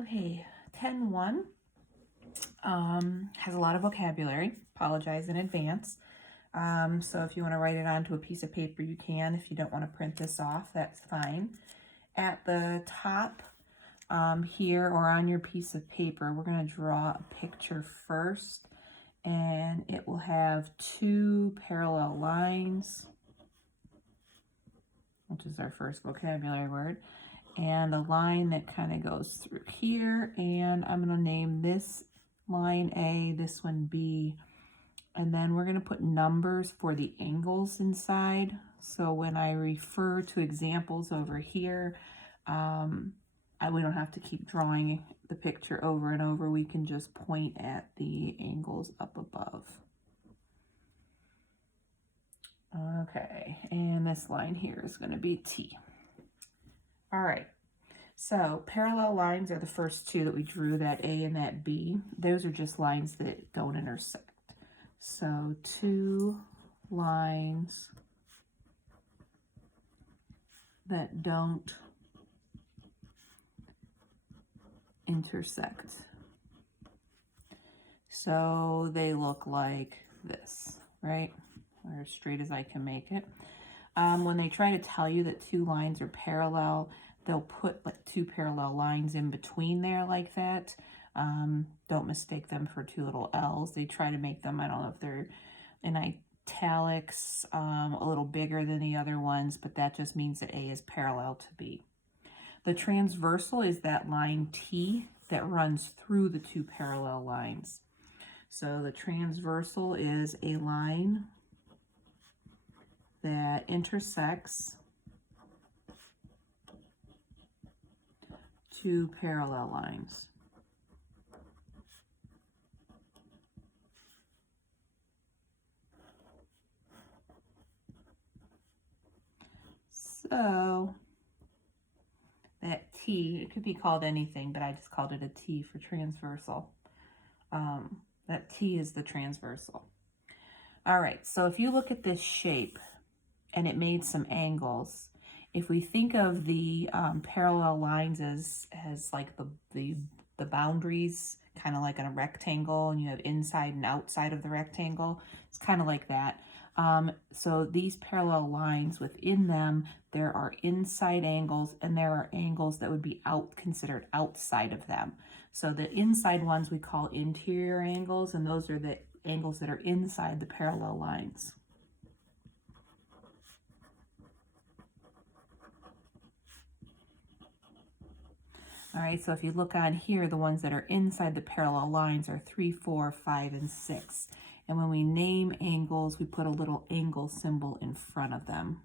Okay, 10-1 has a lot of vocabulary. Apologize in advance. So if you want to write it onto a piece of paper, you can. If you don't want to print this off, that's fine. At the top here or on your piece of paper, we're going to draw a picture first, and it will have two parallel lines, which is our first vocabulary word, and a line that kind of goes through here, and I'm going to name this line A, this one B, and then we're going to put numbers for the angles inside. So when I refer to examples over here, we don't have to keep drawing the picture over and over. We can just point at the angles up above. Okay, and this line here is going to be T. All right, so parallel lines are the first two that we drew, that A and that B. Those are just lines that don't intersect. So two lines that don't intersect. So they look like this, right? Or as straight as I can make it. When they try to tell you that two lines are parallel, they'll put like two parallel lines in between there like that. Don't mistake them for two little L's. They try to make them, I don't know if they're in italics, a little bigger than the other ones, but that just means that A is parallel to B. The transversal is that line T that runs through the two parallel lines. So the transversal is a line that intersects two parallel lines. So that T, it could be called anything, but I just called it a T for transversal. That T is the transversal. All right, so if you look at this shape and it made some angles, if we think of the parallel lines as like the boundaries, kind of like in a rectangle, and you have inside and outside of the rectangle, it's kind of like that. So these parallel lines, within them, there are inside angles and there are angles that would be considered outside of them. So the inside ones we call interior angles, and those are the angles that are inside the parallel lines. All right, so if you look on here, the ones that are inside the parallel lines are 3, 4, 5, and 6. And when we name angles, we put a little angle symbol in front of them.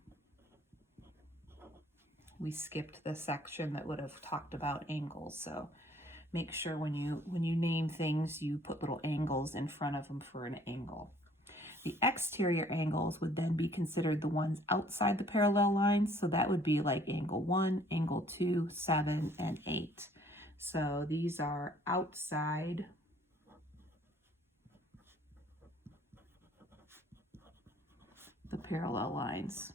We skipped the section that would have talked about angles, so make sure when you name things, you put little angles in front of them for an angle. The exterior angles would then be considered the ones outside the parallel lines, so that would be like angle 1, angle 2, 7, and 8. So these are outside the parallel lines.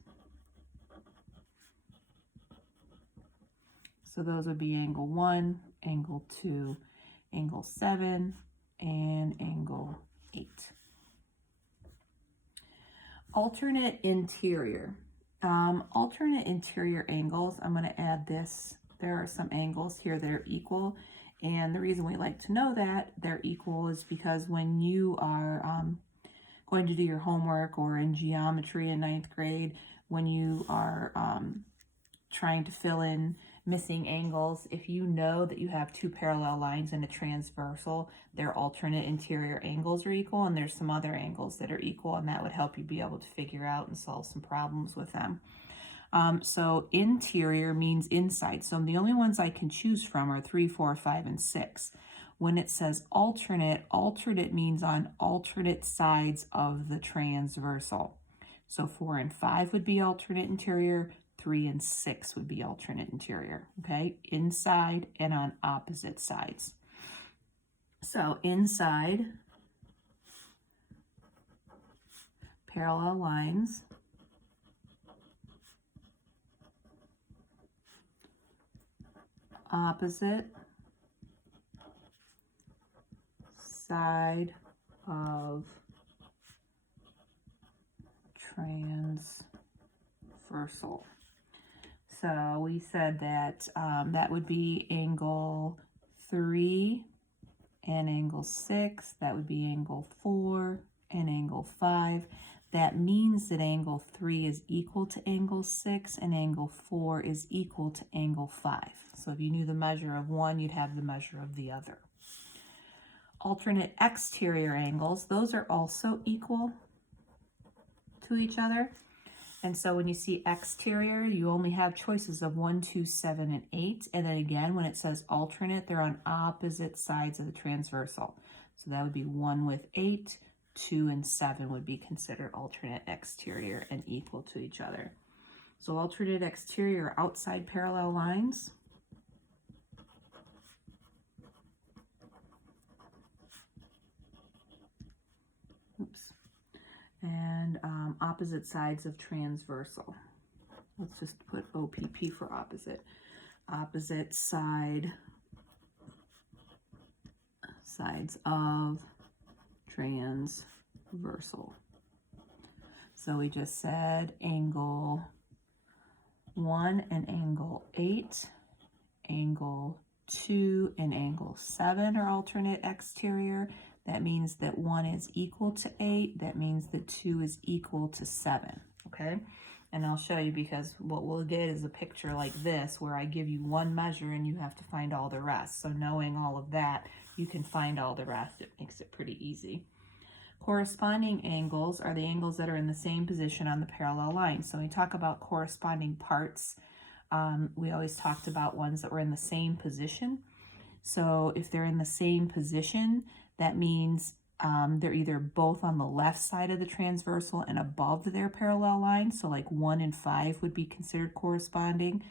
So those would be angle 1, angle 2, angle 7, and angle 8. Alternate interior. Alternate interior angles, I'm going to add this. There are some angles here that are equal, and the reason we like to know that they're equal is because when you are going to do your homework or in geometry in 9th grade, when you are trying to fill in missing angles, if you know that you have two parallel lines and a transversal, their alternate interior angles are equal, and there's some other angles that are equal, and that would help you be able to figure out and solve some problems with them. So interior means inside. So the only ones I can choose from are 3, 4, 5, and 6. When it says alternate, alternate means on alternate sides of the transversal. So 4 and 5 would be alternate interior, 3 and 6 would be alternate interior, okay? Inside and on opposite sides. So inside, parallel lines. Opposite side of transversal. So we said that that would be angle 3 and angle 6. That would be angle 4 and angle 5. That means that angle 3 is equal to angle 6 and angle 4 is equal to angle 5. So if you knew the measure of one, you'd have the measure of the other. Alternate exterior angles, those are also equal to each other. And so when you see exterior, you only have choices of 1, 2, 7, and 8. And then again, when it says alternate, they're on opposite sides of the transversal. So that would be 1 with 8, 2 and 7 would be considered alternate exterior and equal to each other. So alternate exterior, outside parallel lines. Oops. And opposite sides of transversal. Let's just put OPP for opposite. Opposite sides of transversal. So we just said angle 1 and angle 8, angle 2 and angle 7 are alternate exterior. That means that 1 is equal to 8. That means that 2 is equal to 7, okay? And I'll show you, because what we'll get is a picture like this where I give you one measure and you have to find all the rest. So knowing all of that, you can find all the rest. It makes it pretty easy. Corresponding angles are the angles that are in the same position on the parallel line. So when we talk about corresponding parts, we always talked about ones that were in the same position. So if they're in the same position, that means they're either both on the left side of the transversal and above their parallel line. So like 1 and 5 would be considered corresponding.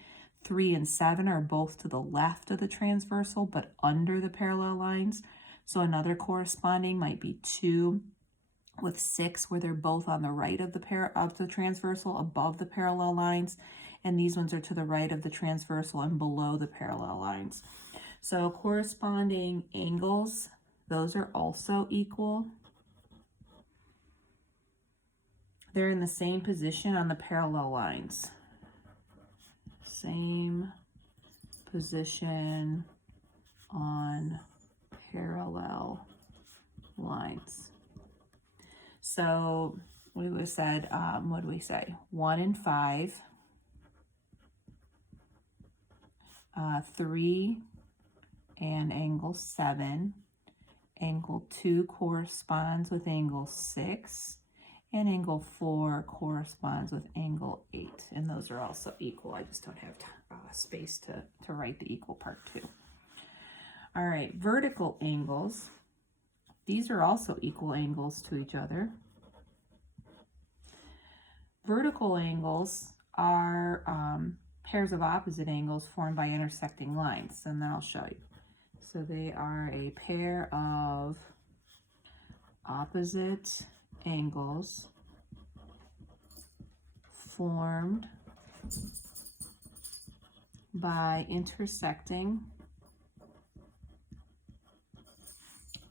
3 and 7 are both to the left of the transversal but under the parallel lines. So another corresponding might be 2 with 6, where they're both on the right of the transversal above the parallel lines. And these ones are to the right of the transversal and below the parallel lines. So corresponding angles, those are also equal. They're in the same position on the parallel lines. Same position on parallel lines. So we would have said, what do we say? 1 and 5, 3 and angle 7. Angle 2 corresponds with angle 6, and angle 4 corresponds with angle 8. And those are also equal. I just don't have space to write the equal part too. All right, vertical angles. These are also equal angles to each other. Vertical angles are pairs of opposite angles formed by intersecting lines, and then I'll show you. So they are a pair of opposite angles formed by intersecting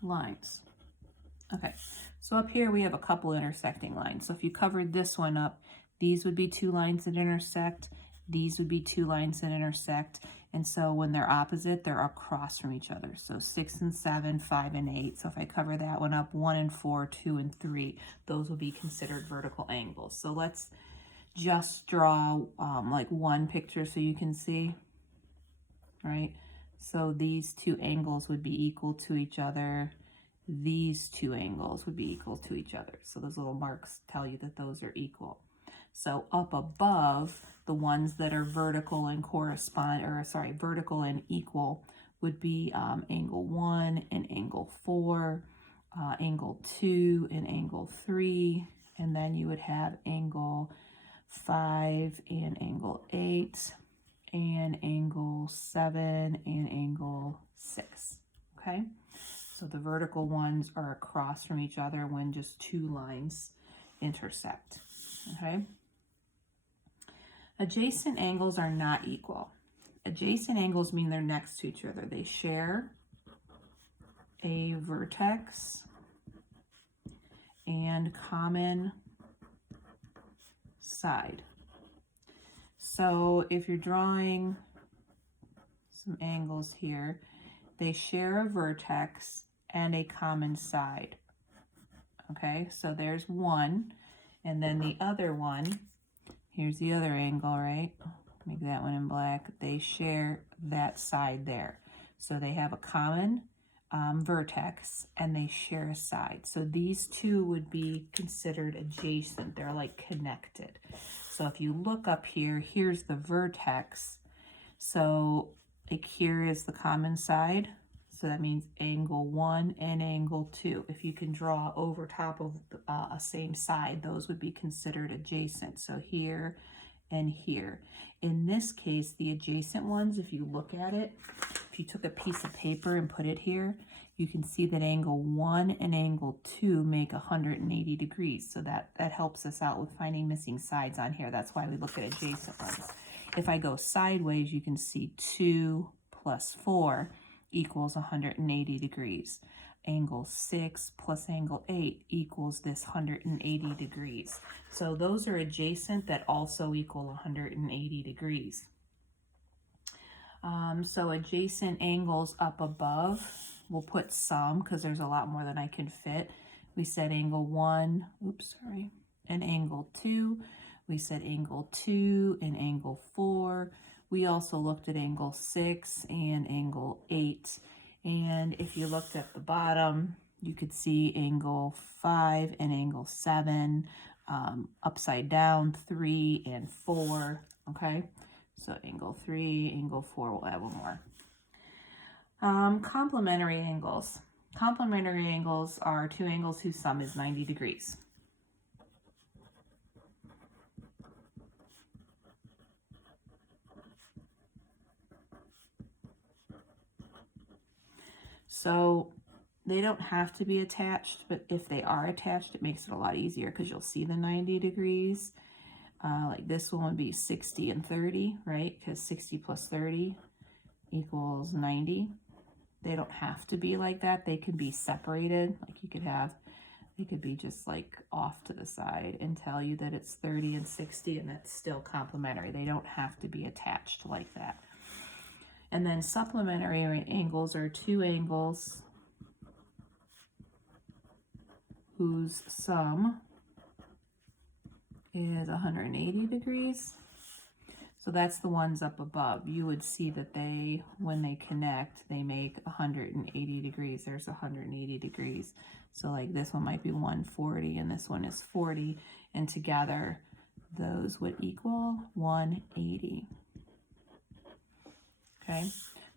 lines. Okay, so up here we have a couple intersecting lines. So if you covered this one up, these would be 2 lines that intersect. These would be 2 lines that intersect. And so when they're opposite, they're across from each other. So 6 and 7, 5 and 8. So if I cover that one up, 1 and 4, 2 and 3, those will be considered vertical angles. So let's just draw like one picture so you can see, right? So these 2 angles would be equal to each other. These 2 angles would be equal to each other. So those little marks tell you that those are equal. So up above, the ones that are vertical and vertical and equal would be angle 1 and angle 4, angle 2 and angle 3, and then you would have angle 5 and angle 8, and angle 7 and angle 6, okay? So the vertical ones are across from each other when just 2 lines intersect, okay? Adjacent angles are not equal. Adjacent angles mean they're next to each other. They share a vertex and common side. So if you're drawing some angles here, they share a vertex and a common side. Okay, so there's one, and then the other one, here's the other angle, right? Make that one in black. They share that side there. So they have a common vertex and they share a side. So these two would be considered adjacent. They're like connected. So if you look up here, here's the vertex. So like here is the common side. So that means angle 1 and angle 2. If you can draw over top of a same side, those would be considered adjacent. So here and here. In this case, the adjacent ones, if you look at it, if you took a piece of paper and put it here, you can see that angle 1 and angle 2 make 180 degrees. So that helps us out with finding missing sides on here. That's why we look at adjacent ones. If I go sideways, you can see 2 plus 4 equals 180 degrees. Angle 6 plus angle 8 equals this 180 degrees. So those are adjacent that also equal 180 degrees. So adjacent angles up above, we'll put some because there's a lot more than I can fit. We said angle 1, and angle 2. We said angle 2 and angle 4. We also looked at angle 6 and angle 8. And if you looked at the bottom, you could see angle 5 and angle 7, upside down 3 and 4, okay? So angle 3, angle 4, we'll add one more. Complementary angles. Complementary angles are two angles whose sum is 90 degrees. So they don't have to be attached, but if they are attached, it makes it a lot easier because you'll see the 90 degrees. Like this one would be 60 and 30, right? Because 60 plus 30 equals 90. They don't have to be like that. They can be separated. Like you could have, they could be just like off to the side and tell you that it's 30 and 60 and that's still complementary. They don't have to be attached like that. And then supplementary angles are two angles whose sum is 180 degrees. So that's the ones up above. You would see that they, when they connect, they make 180 degrees. There's 180 degrees. So like this one might be 140 and this one is 40. And together, those would equal 180. Okay,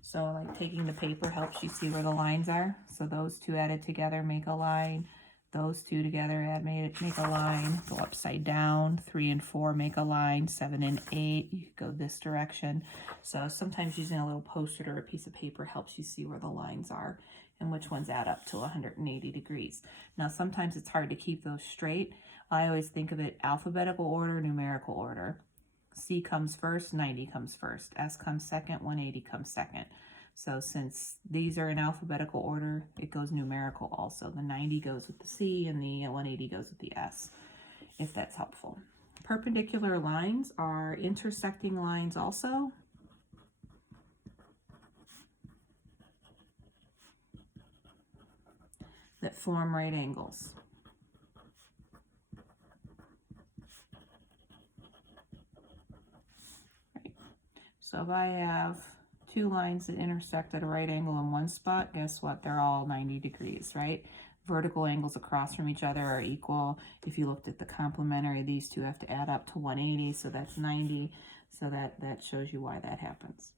so like taking the paper helps you see where the lines are. So those two added together make a line. Those two together make a line. Go upside down. 3 and 4 make a line. 7 and 8, you could go this direction. So sometimes using a little post-it or a piece of paper helps you see where the lines are and which ones add up to 180 degrees. Now sometimes it's hard to keep those straight. I always think of it alphabetical order, numerical order. C comes first, 90 comes first. S comes second, 180 comes second. So since these are in alphabetical order, it goes numerical also. The 90 goes with the C and the 180 goes with the S, if that's helpful. Perpendicular lines are intersecting lines also. That form right angles. So if I have two lines that intersect at a right angle in one spot, guess what? They're all 90 degrees, right? Vertical angles across from each other are equal. If you looked at the complementary, these two have to add up to 180, so that's 90. So that shows you why that happens.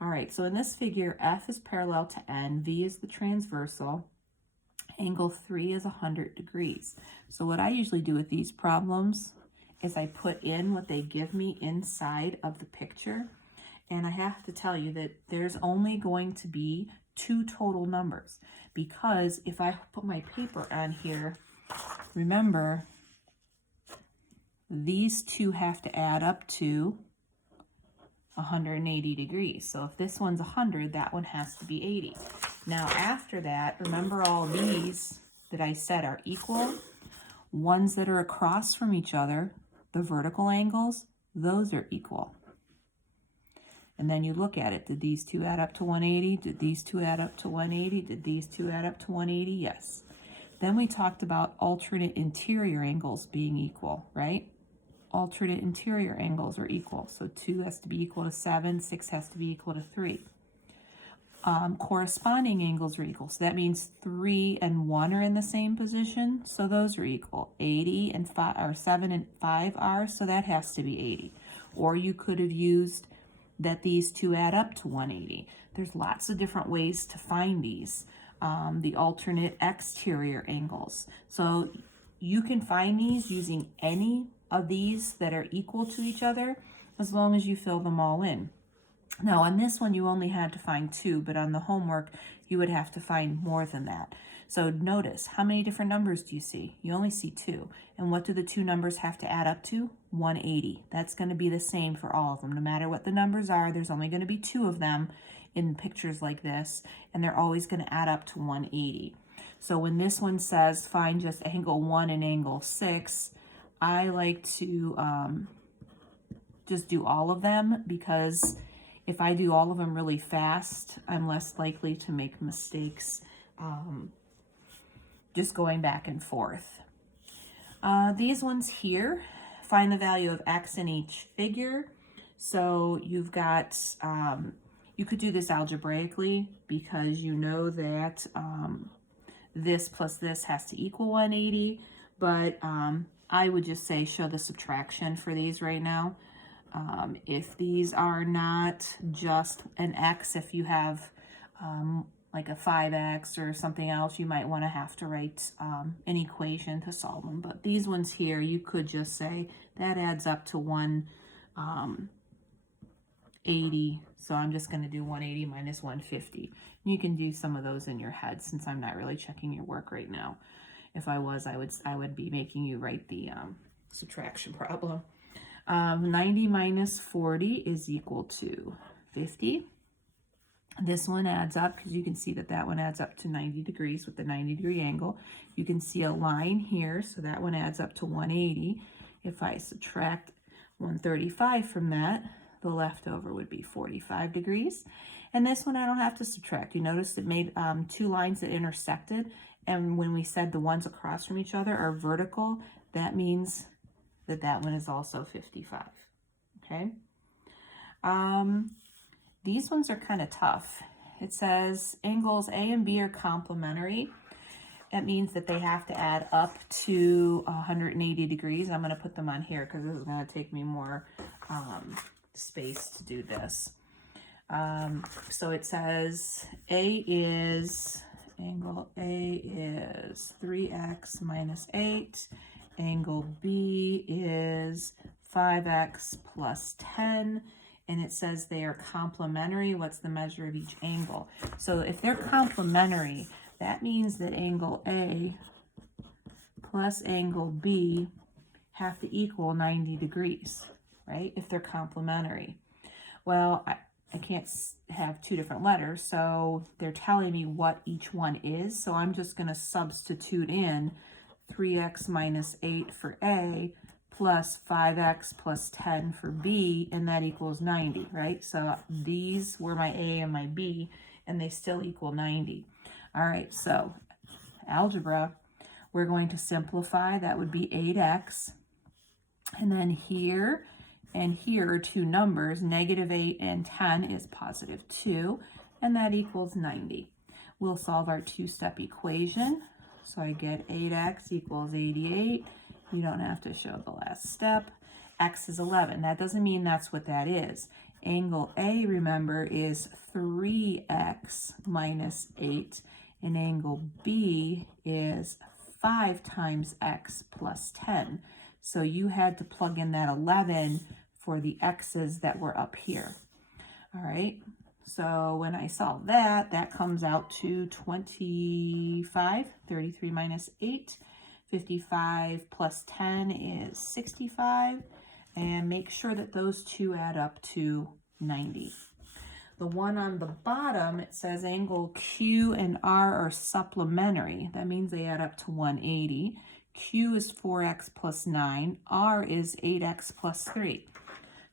All right, so in this figure, F is parallel to N, V is the transversal, angle 3 is 100 degrees. So what I usually do with these problems is I put in what they give me inside of the picture. And I have to tell you that there's only going to be 2 total numbers, because if I put my paper on here, remember, these two have to add up to 180 degrees. So if this one's 100, that one has to be 80. Now after that, remember all these that I said are equal? Ones that are across from each other, the vertical angles, those are equal. And then you look at it. Did these two add up to 180? Did these two add up to 180? Did these two add up to 180? Yes. Then we talked about alternate interior angles being equal, right? Alternate interior angles are equal. So 2 has to be equal to 7, 6 has to be equal to 3. Corresponding angles are equal. So that means 3 and 1 are in the same position. So those are equal. 80 and 5, or 7 and 5 are, so that has to be 80. Or you could have used that these two add up to 180. There's lots of different ways to find these. The alternate exterior angles. So you can find these using any of these that are equal to each other as long as you fill them all in. Now on this one you only had to find 2, but on the homework you would have to find more than that. So notice, how many different numbers do you see? You only see 2. And what do the 2 numbers have to add up to? 180. That's going to be the same for all of them. No matter what the numbers are, there's only going to be 2 of them in pictures like this, and they're always going to add up to 180. So when this one says find just angle 1 and angle 6, I like to just do all of them, because if I do all of them really fast, I'm less likely to make mistakes just going back and forth. These ones here, find the value of x in each figure. So you've got, you could do this algebraically, because you know that this plus this has to equal 180, but I would just say show the subtraction for these right now. If these are not just an x, if you have like a 5x or something else, you might want to have to write an equation to solve them. But these ones here, you could just say that adds up to 180. So I'm just going to do 180 minus 150. You can do some of those in your head, since I'm not really checking your work right now. If I was, I would be making you write the subtraction problem. 90 minus 40 is equal to 50. This one adds up, because you can see that that one adds up to 90 degrees with the 90-degree angle. You can see a line here, so that one adds up to 180. If I subtract 135 from that, the leftover would be 45 degrees. And this one I don't have to subtract. You notice it made 2 lines that intersected, and when we said the ones across from each other are vertical, that means that that one is also 55, okay? These ones are kind of tough. It says angles A and B are complementary. That means that they have to add up to 180 degrees. I'm going to put them on here because this is going to take me more space to do this. So it says angle A is 3x minus 8. Angle B is 5x plus 10. And it says they are complementary. What's the measure of each angle? So if they're complementary, that means that angle A plus angle B have to equal 90 degrees, right? If they're complementary. Well, I can't have 2 different letters, so they're telling me what each one is. So I'm just going to substitute in 3x minus 8 for A plus 5x plus 10 for B, and that equals 90, right? So these were my A and my B, and they still equal 90. All right, so algebra, we're going to simplify. That would be 8x. And then here and here are 2 numbers. Negative 8 and 10 is positive 2, and that equals 90. We'll solve our 2-step equation. So I get 8x equals 88. You don't have to show the last step. X is 11. That doesn't mean that's what that is. Angle A, remember, is 3x minus 8, and angle B is 5 times x plus 10. So you had to plug in that 11 for the x's that were up here. All right, so when I solve that, that comes out to 25. 33 minus 8. 55 plus 10 is 65. And make sure that those 2 add up to 90. The one on the bottom, it says angle Q and R are supplementary. That means they add up to 180. Q is 4x plus 9. R is 8x plus 3.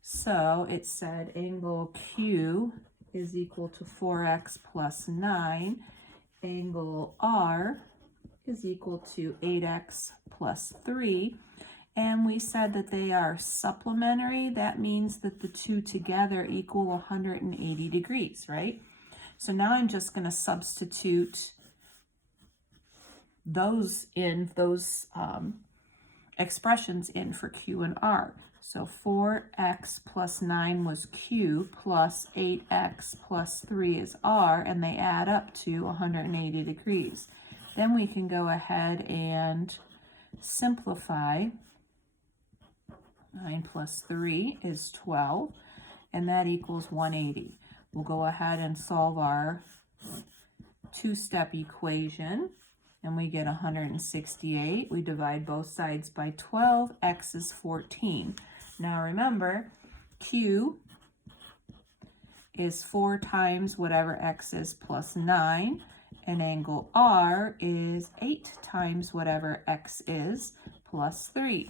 So it said angle Q is equal to 4x plus 9. Angle R is equal to 8x plus 3. And we said that they are supplementary. That means that the two together equal 180 degrees, right? So now I'm just going to substitute those expressions in for Q and R. So 4x plus 9 was Q, plus 8x plus 3 is R, and they add up to 180 degrees. Then we can go ahead and simplify. 9 plus 3 is 12, and that equals 180. We'll go ahead and solve our two-step equation, and we get 168. We divide both sides by 12. X is 14. Now remember, Q is 4 times whatever X is plus 9, and angle R is 8 times whatever X is plus 3.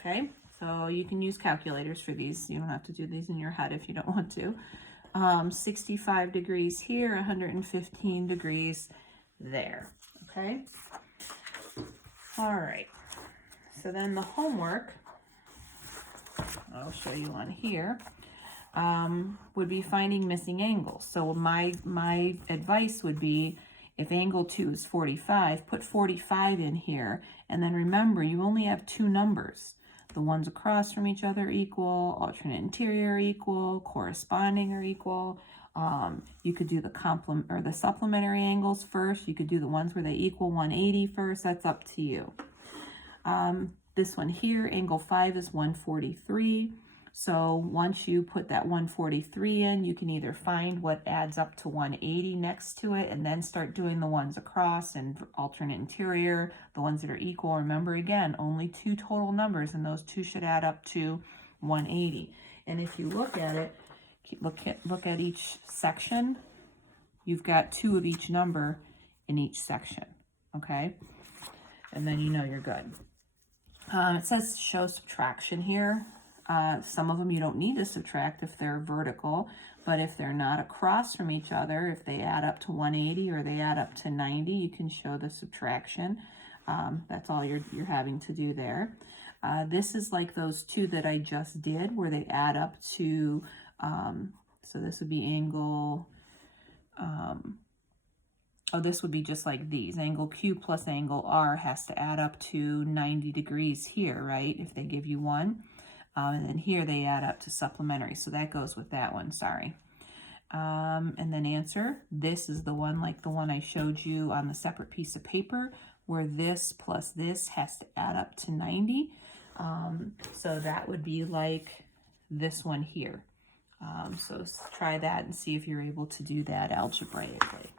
Okay? So you can use calculators for these. You don't have to do these in your head if you don't want to. 65 degrees here, 115 degrees there. Okay? All right. So then the homework, I'll show you on here, would be finding missing angles. So my advice would be, if angle 2 is 45, put 45 in here. And then remember, you only have two numbers. The ones across from each other equal, alternate interior equal, corresponding are equal. You could do the supplementary angles first. You could do the ones where they equal 180 first. That's up to you. This one here, angle 5 is 143. So once you put that 143 in, you can either find what adds up to 180 next to it and then start doing the ones across and alternate interior, the ones that are equal. Remember, again, only two total numbers, and those two should add up to 180. And if you look at it, look at each section, you've got 2 of each number in each section, okay? And then you know you're good. It says show subtraction here. Some of them you don't need to subtract if they're vertical, but if they're not across from each other, if they add up to 180 or they add up to 90, you can show the subtraction. That's all you're having to do there. This is like those two that I just did where they add up to, so this would be angle, this would be just like these. Angle Q plus angle R has to add up to 90 degrees here, right? If they give you one. And then here they add up to supplementary. So that goes with that one, sorry. And then answer. This is the one like the one I showed you on the separate piece of paper where this plus this has to add up to 90. So that would be like this one here. So try that and see if you're able to do that algebraically.